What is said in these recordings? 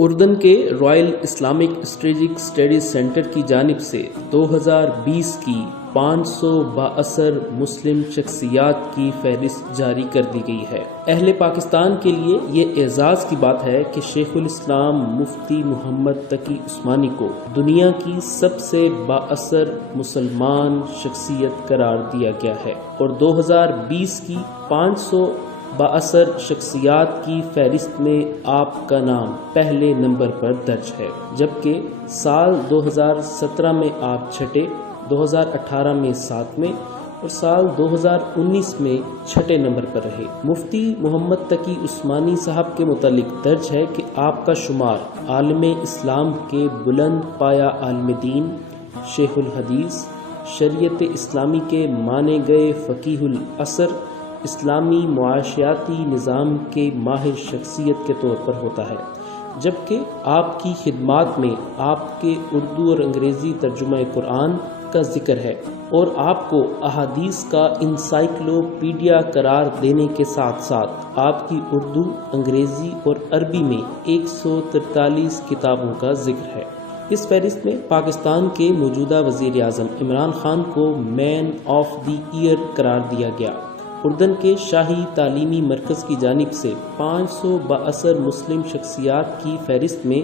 اردن کے Royal Islamic strategic studies centre کی جانب سے 2020 کی 500 بااثر مسلم شخصیات کی فہرست جاری کر دی گئی ہے۔ اہل پاکستان کے لیے یہ اعزاز کی بات ہے کہ شیخ الاسلام مفتی محمد تقی عثمانی کو دنیا کی سب سے بااثر مسلمان شخصیت قرار دیا گیا ہے، اور 2020 کی 500 بااثر شخصیات کی فہرست میں آپ کا نام پہلے نمبر پر درج ہے، جبکہ سال 2017 میں آپ چھٹے، 2018 میں 7ویں اور سال 2019 میں 6 نمبر پر رہے۔ مفتی محمد تقی عثمانی صاحب کے متعلق درج ہے کہ آپ کا شمار عالم اسلام کے بلند پایہ عالم دین، شیخ الحدیث، شریعت اسلامی کے مانے گئے فقیہ العصر، اسلامی معاشیاتی نظام کے ماہر شخصیت کے طور پر ہوتا ہے، جبکہ آپ کی خدمات میں آپ کے اردو اور انگریزی ترجمہ قرآن کا ذکر ہے، اور آپ کو احادیث کا انسائکلوپیڈیا قرار دینے کے ساتھ ساتھ آپ کی اردو، انگریزی اور عربی میں 143 کتابوں کا ذکر ہے۔ اس فہرست میں پاکستان کے موجودہ وزیر اعظم عمران خان کو مین آف دی ایئر قرار دیا گیا۔ اردن کے شاہی تعلیمی مرکز کی جانب سے 500 بااثر مسلم شخصیات کی فہرست میں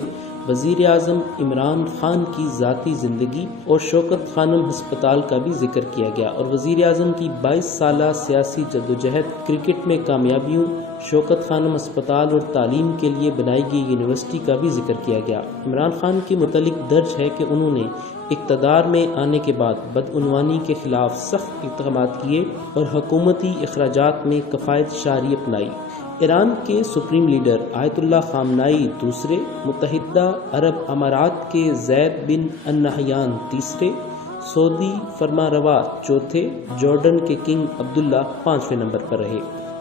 وزیر اعظم عمران خان کی ذاتی زندگی اور شوکت خانم ہسپتال کا بھی ذکر کیا گیا، اور وزیر اعظم کی 22 سالہ سیاسی جدوجہد، کرکٹ میں کامیابیوں، شوکت خانم ہسپتال اور تعلیم کے لیے بنائی گئی یونیورسٹی کا بھی ذکر کیا گیا۔ عمران خان کے متعلق درج ہے کہ انہوں نے اقتدار میں آنے کے بعد بدعنوانی کے خلاف سخت اقدامات کیے اور حکومتی اخراجات میں کفایت شعاری اپنائی۔ ایران کے سپریم لیڈر آیت اللہ خامنائی دوسرے، متحدہ عرب امارات کے زید بن النہیان تیسرے، سعودی فرمانروا چوتھے، جارڈن کے کنگ عبداللہ 5ویں نمبر پر رہے۔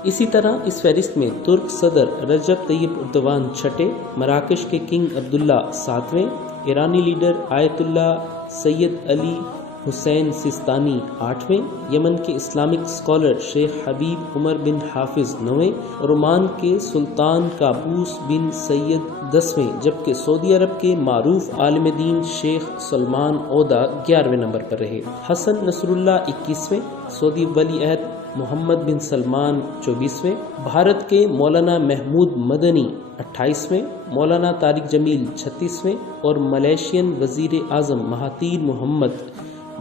اسی طرح اس فہرست میں ترک صدر رجب طیب اردوان چھٹے، مراکش کے کنگ عبداللہ 7ویں، ایرانی لیڈر آیت اللہ سید علی حسین سیستانی 8ویں، یمن کے اسلامک اسکالر شیخ حبیب عمر بن حافظ 9ویں، اور عمان کے سلطان قابوس بن سید 10ویں، جبکہ سعودی عرب کے معروف عالم دین شیخ سلمان عودہ 11ویں نمبر پر رہے۔ حسن نصر اللہ 21ویں، سعودی ولی عہد محمد بن سلمان 24ویں، بھارت کے مولانا محمود مدنی 28ویں، مولانا طارق جمیل 36ویں، اور ملیشین وزیر اعظم مہاتیر محمد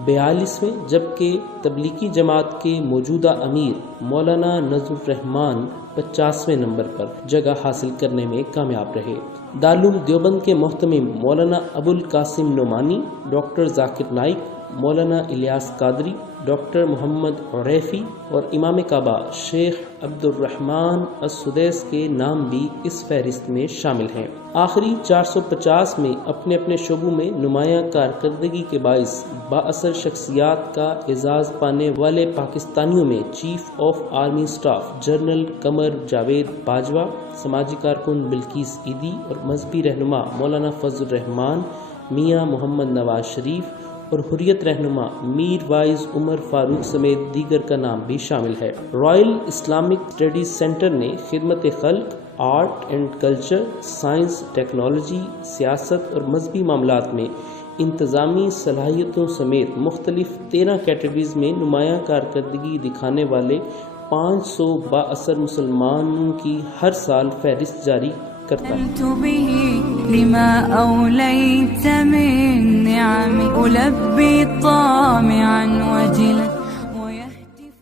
42ویں، جبکہ تبلیغی جماعت کے موجودہ امیر مولانا نذر الرحمان 50ویں نمبر پر جگہ حاصل کرنے میں کامیاب رہے۔ دارالعلوم دیوبند کے محتمم مولانا ابوالقاسم نعمانی، ڈاکٹر ذاکر نائک، مولانا الیاس قادری، ڈاکٹر محمد عریفی اور امام کعبہ شیخ عبد الرحمن السدیس کے نام بھی اس فہرست میں شامل ہیں۔ آخری 450 میں اپنے اپنے شعبوں میں نمایاں کارکردگی کے باعث بااثر شخصیات کا اعزاز پانے والے پاکستانیوں میں chief of army staff general Qamar Javed Bajwa, سماجی کارکن بلقیس عیدی اور مذہبی رہنما مولانا فضل الرحمان میاں محمد نواز شریف اور حریت رہنما میر وائز عمر فاروق سمیت دیگر کا نام بھی شامل ہے۔ رائل اسلامک اسٹڈیز سینٹر نے خدمت خلق، art and culture, science, technology, سیاست اور مذہبی معاملات میں انتظامی صلاحیتوں سمیت مختلف 13 کیٹیگریز میں نمایاں کارکردگی دکھانے والے 500 بااثر مسلمانوں کی ہر سال فہرست جاری کرتا ہے۔ لما أوليت من نعم ألبي طامعا وجلا ويهتف